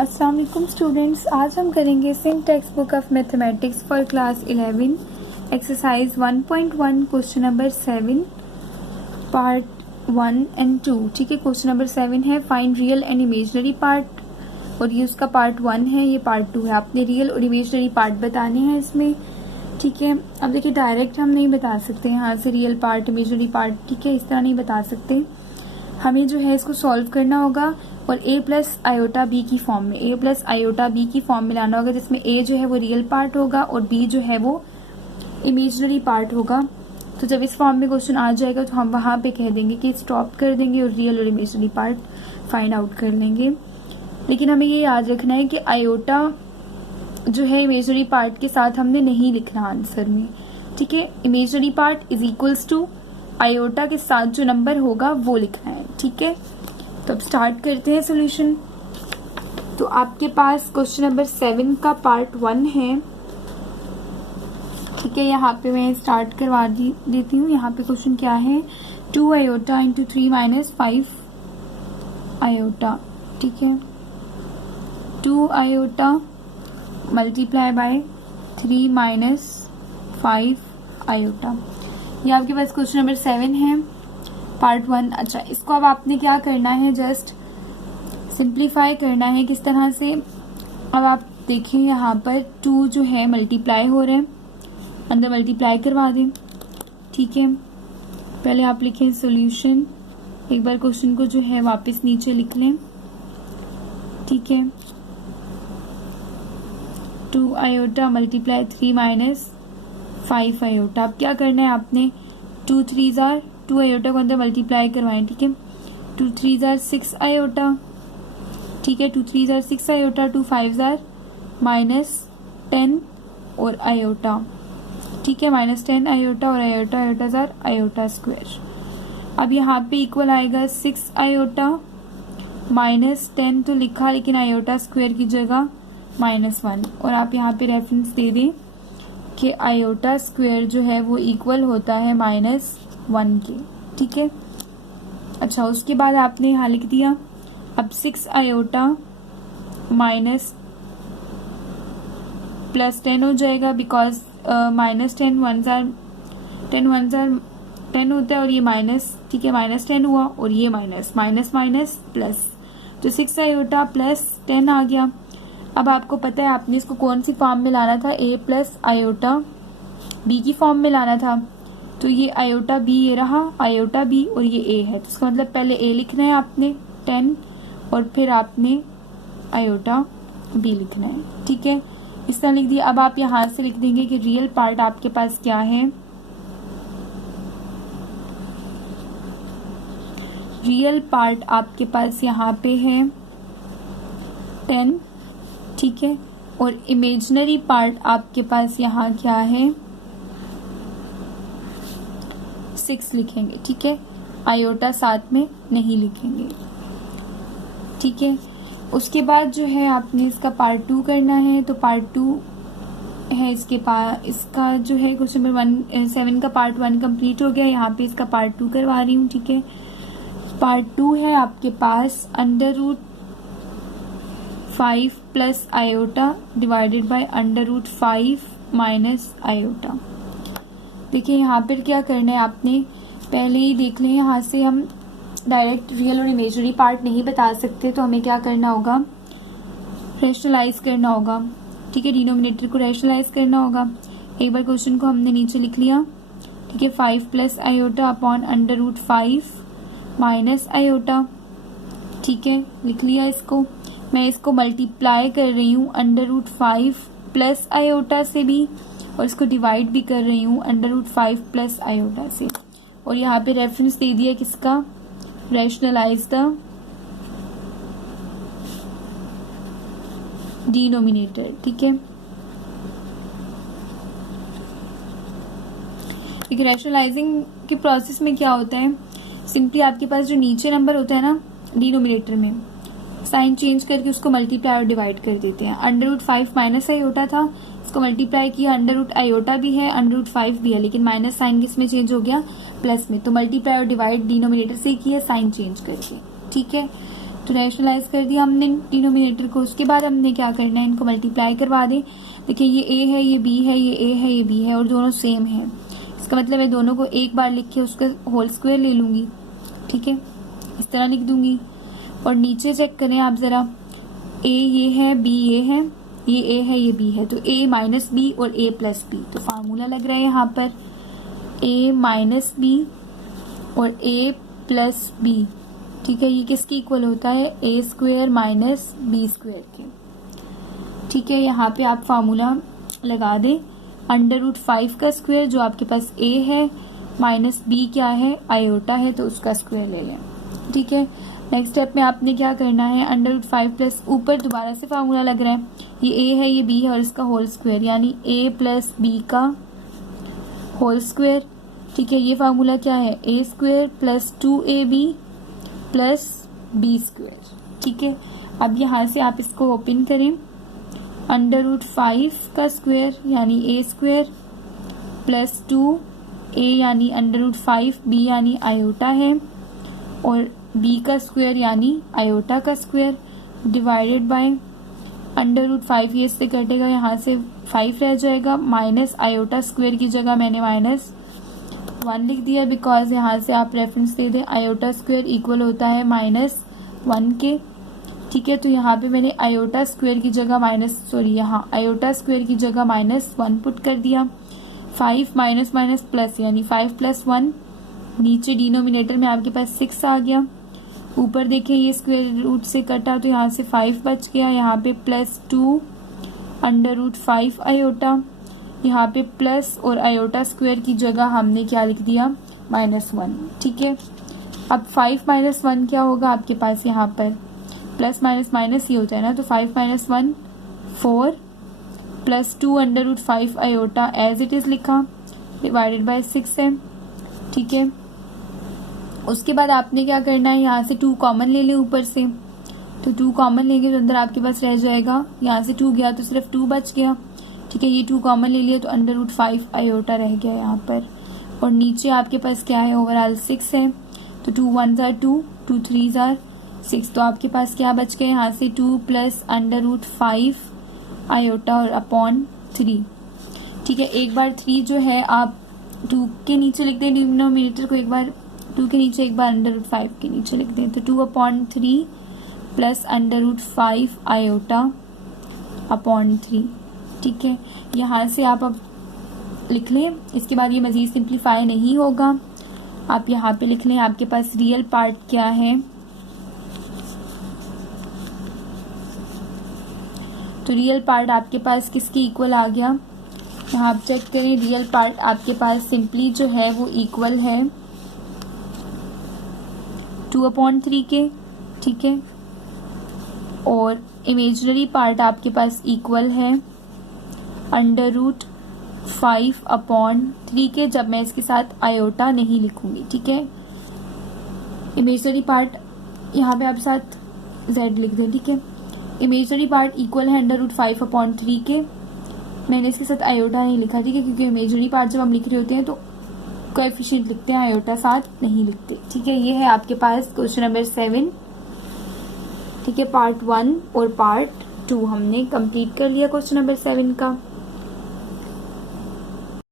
अस्सलाम वालेकुम स्टूडेंट्स, आज हम करेंगे Singh text book of mathematics for class 11 exercise 1.1 question number 7 part 1 and 2। ठीक है, क्वेश्चन नंबर 7 है find real and imaginary part और ये उसका पार्ट 1 है, ये पार्ट 2 है। आपने रियल और इमेजनरी पार्ट बताने हैं इसमें। ठीक है, अब देखिए डायरेक्ट हम नहीं बता सकते यहाँ से रियल पार्ट इमेजनरी पार्ट, ठीक है, इस तरह नहीं बता सकते। हमें जो है इसको सॉल्व करना होगा और a प्लस आयोटा बी की फॉर्म में, a प्लस आयोटा बी की फॉर्म में लाना होगा, जिसमें a जो है वो रियल पार्ट होगा और b जो है वो इमेजनरी पार्ट होगा। तो जब इस फॉर्म में क्वेश्चन आ जाएगा तो हम वहाँ पे कह देंगे कि स्टॉप कर देंगे और रियल और इमेजनरी पार्ट फाइंड आउट कर लेंगे। लेकिन हमें ये याद रखना है कि आयोटा जो है इमेजनरी पार्ट के साथ हमने नहीं लिखना आंसर में। ठीक है, imaginary part is equals to iota के साथ जो नंबर होगा वो लिखना है। ठीक है, तो अब स्टार्ट करते हैं सॉल्यूशन। तो आपके पास क्वेश्चन नंबर 7 का पार्ट 1 है। ठीक है, यहाँ पे मैं स्टार्ट करवा देती हूँ। यहाँ पे क्वेश्चन क्या है, 2 आयोटा इंटू 3 माइनस 5 आयोटा। ठीक है, 2 iota multiply by 3 minus 5 iota. ये आपके पास क्वेश्चन नंबर 7 है पार्ट 1। अच्छा, इसको अब आपने क्या करना है, जस्ट सिंप्लीफाई करना है। किस तरह से, अब आप देखिए यहाँ पर 2 जो है मल्टीप्लाई हो रहे हैं, अंदर मल्टीप्लाई करवा दें। ठीक है, पहले आप लिखें सॉल्यूशन, एक बार क्वेश्चन को जो है वापस नीचे लिख लें। ठीक है, 2 आयोटा मल्टीप्लाई 3 माइनस 5 आयोटा। अब क्या करना है आपने, 2 3 जार 2 आयोटा को अंदर मल्टीप्लाई करवाएं। ठीक है, 2 3 जार 6 आयोटा। ठीक है, 2 3 जार 6 आयोटा, 2 5 जार माइनस 10 और आयोटा। ठीक है, माइनस 10 आयोटा और iota iota jar iota square. अब यहाँ पे इक्वल आएगा 6 आयोटा माइनस 10 तो लिखा, लेकिन आयोटा स्क्वायर की जगह -1। और आप यहाँ पे रेफरेंस दे दें कि आयोटा स्क्वायर जो है वो इक्वल होता है -1 के। ठीक है, अच्छा, उसके बाद आपने यहाँ लिख दिया। अब 6 आयोटा माइनस प्लस 10 हो जाएगा, बिकॉज माइनस 10 1 जार 10 होता है और ये माइनस। ठीक है, -10 हुआ और ये माइनस माइनस माइनस प्लस, तो 6 आयोटा प्लस 10 आ गया। अब आपको पता है आपने इसको कौन सी फॉर्म में लाना था, a प्लस आयोटा b की फॉर्म में लाना था। तो ये आयोटा b ये रहा, आयोटा b और ये a है, तो इसका मतलब पहले a लिखना है आपने 10 और फिर आपने आयोटा b लिखना है। ठीक है, इस तरह लिख दिया। अब आप यहाँ से लिख देंगे कि रियल पार्ट आपके पास क्या है, रियल पार्ट आपके पास यहाँ पे है 10। ठीक है, और इमेजिनरी पार्ट आपके पास यहाँ क्या है, 6 लिखेंगे। ठीक है, आयोटा साथ में नहीं लिखेंगे। ठीक है, उसके बाद जो है आपने इसका पार्ट 2 करना है। तो पार्ट 2 है इसके पास, इसका जो है क्वेश्चन नंबर 7 का पार्ट 1 कंप्लीट हो गया। यहाँ पे इसका पार्ट 2 करवा रही हूँ। ठीक है, पार्ट 2 है आपके पास √5 plus iota divided by √5 minus iota. देखिए यहाँ पर क्या करना है आपने, पहले ही देख लें, यहाँ से हम डायरेक्ट रियल और इमेजनरी पार्ट नहीं बता सकते, तो हमें क्या करना होगा, रैशनलाइज करना होगा। ठीक है, डिनोमिनेटर को रैशनलाइज करना होगा। एक बार क्वेश्चन को हमने नीचे लिख लिया। ठीक है, 5 plus iota upon √5 minus iota. ठीक है, लिख लिया इसको। मैं इसको मल्टीप्लाई कर रही हूँ √5 प्लस आयोटा से भी, और इसको डिवाइड भी कर रही हूँ √5 प्लस आयोटा से। और यहाँ पे रेफरेंस दे दिया किसका, रैशनलाइज द डिनोमिनेटर। ठीक है, एक रैशनलाइजिंग के प्रोसेस में क्या होता है, सिंपली आपके पास जो नीचे नंबर होता है ना डिनोमिनेटर में, साइन चेंज करके उसको मल्टीप्लाई और डिवाइड कर देते हैं। √5 माइनस आयोटा था, इसको मल्टीप्लाई किया, अंडर आयोटा भी है, √5 भी है, लेकिन माइनस साइन किस में चेंज हो गया, प्लस में। तो मल्टीप्लाई और डिवाइड डिनोमिनेटर से किया साइन चेंज करके। ठीक है, तो रैशनलाइज कर दिया हमने डिनोमिनेटर को। उसके बाद हमने क्या करना है, इनको मल्टीप्लाई करवा दें। देखिए ये ए है, ये बी है, ये ए है, ये बी है, और दोनों सेम है। इसका मतलब है दोनों को एक बार लिख के उसका होल स्क्वायर ले लूँगी, ठीक है, इस तरह लिख दूँगी। और नीचे चेक करें आप ज़रा, ए ये है, बी ये है, ये ए है, ये बी है, तो ए माइनस बी और ए प्लस बी। तो फार्मूला लग रहा है यहाँ पर ए माइनस बी और ए प्लस बी, ठीक है। ये किसकी इक्वल होता है, a square minus B square के, ठीक है। यहाँ पे आप फार्मूला लगा दें, √5 का स्क्वायर जो आपके पास ए है, माइनस बी क्या है, आयोटा है, तो उसका स्क्वायर ले लें, ठीक है। नेक्स्ट स्टेप में आपने क्या करना है, √5 प्लस ऊपर दोबारा से फार्मूला लग रहा है, ये ए है, ये बी है, और इसका होल स्क्वायर, यानी ए प्लस बी का होल स्क्वायर, ठीक है। ये फार्मूला क्या है, a square plus 2ab plus b square, ठीक है। अब यहाँ से आप इसको ओपन करें, √5 का स्क्वायर यानी ए स्क्वायर प्लस 2a यानी √5, बी यानी आयोटा है, और बी का स्क्वायर यानी आयोटा का स्क्वायर, डिवाइडेड बाय √5, ये इससे कटेगा, यहाँ से 5 रह जाएगा, माइनस आयोटा स्क्वायर की जगह मैंने -1 लिख दिया, बिकॉज यहाँ से आप रेफरेंस दे दें, आयोटा स्क्वायर इक्वल होता है -1 के, ठीक है। तो यहाँ पे मैंने आयोटा स्क्वायर की जगह यहाँ आयोटा स्क्वायर की जगह -1 पुट कर दिया। 5 माइनस माइनस प्लस यानी 5 + 1, नीचे डिनोमिनेटर में आपके पास 6 आ गया, ऊपर देखें ये स्क्वायर रूट से कटा तो यहाँ से 5 बच गया, यहाँ पे +2 √5 आयोटा, यहाँ पे प्लस और आयोटा स्क्वायर की जगह हमने क्या लिख दिया, -1, ठीक है। अब 5 - 1 क्या होगा आपके पास, यहाँ पर प्लस माइनस माइनस ही होता है ना, तो 5 - 1 4 +2 √5 आयोटा एज इट इज़ लिखा, डिवाइडेड बाय 6 है, ठीक है। उसके बाद आपने क्या करना है, यहाँ से 2 कॉमन ले लें ऊपर से, तो 2 कॉमन लेंगे तो अंदर आपके पास रह जाएगा, यहाँ से 2 गया तो सिर्फ 2 बच गया, ठीक है। ये 2 कॉमन ले लिया तो √5 आयोटा रह गया यहाँ पर, और नीचे आपके पास क्या है, ओवरऑल 6 है, तो 2 1s are 2, 2 3s are 6, तो आपके पास क्या बच गए, यहाँ से 2 + √5 आयोटा और अपॉन 3, ठीक है। एक बार 3 जो है आप 2 के नीचे लिख दें, डिनोमिनेटर को एक बार 2 के नीचे, एक बार √5 के नीचे लिख दें, तो 2/3 + √5 आयोटा अपॉन 3, ठीक है। यहाँ से आप अब लिख लें, इसके बाद ये मज़ीद सिंप्लीफाई नहीं होगा, आप यहाँ पे लिख लें, आपके पास रियल पार्ट क्या है, तो रियल पार्ट आपके पास किसकी इक्वल आ गया, यहाँ आप चेक करें, रियल पार्ट आपके पास सिंपली जो है वो इक्वल है 2/3 के, ठीक है, और इमेजिनरी पार्ट आपके पास इक्वल है √5/3 के, जब मैं इसके साथ आयोटा नहीं लिखूंगी, ठीक है। इमेजिनरी पार्ट यहाँ पे आप साथ z लिख दें, ठीक है। इमेजिनरी पार्ट इक्वल है √5/3 के, मैंने इसके साथ आयोटा नहीं लिखा, ठीक है, क्योंकि इमेजिनरी पार्ट जब हम लिख रहे होते हैं तो कोएफिशिएंट लिखते हैं, आयोटा साथ नहीं लिखते, ठीक है। ये है आपके पास क्वेश्चन नंबर 7, ठीक है। पार्ट 1 और पार्ट 2 हमने कंप्लीट कर लिया क्वेश्चन नंबर 7 का।